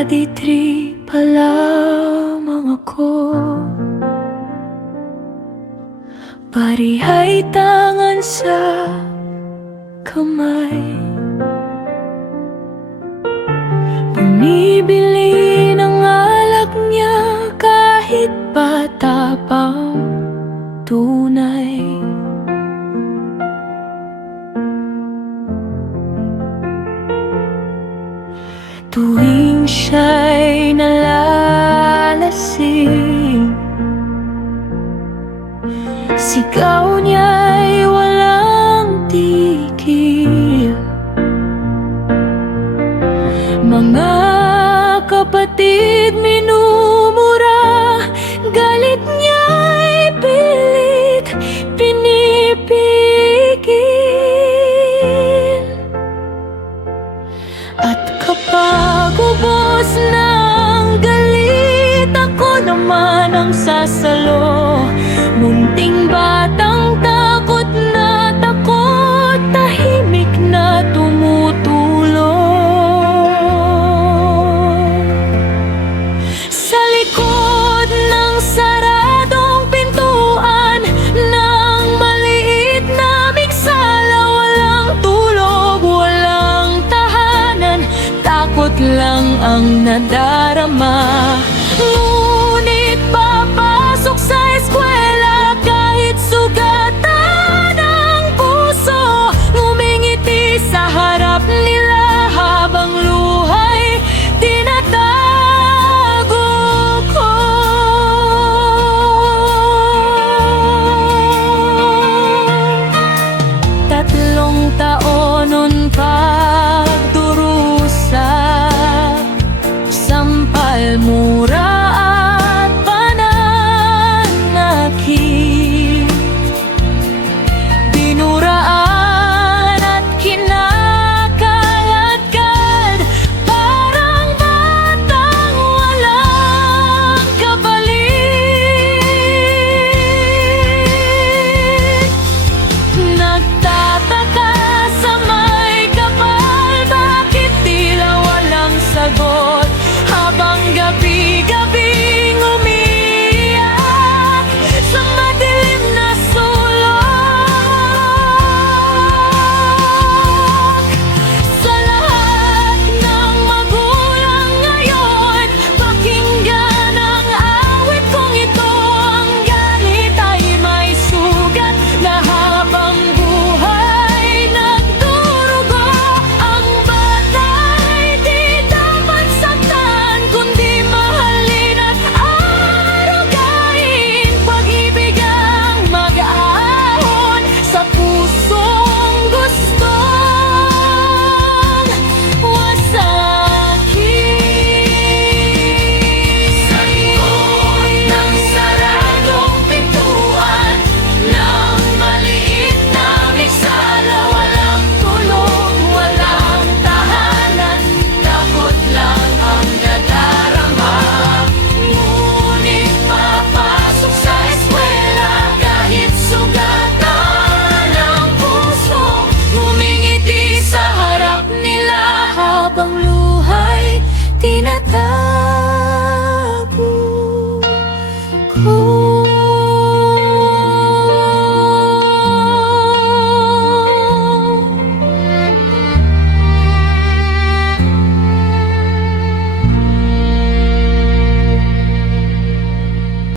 Body trip pa lamang ako. Pariha'y tangan sa kamay. Bumibili ng alak niya kahit bata pang tunay. Tuwing siya'y nalalasing, sigaw niya'y walang tigil. Mga kapatid minumura, galit niya'y pilit pinipigil. At kapag ubos ng galit, ako naman ang sasalo. Munting batang takot na takot, tahimik na tumutulong. Sa likod ng saradong pintuan ng maliit na migsala, walang tulog, walang tahanan, takot lang ang nadarama.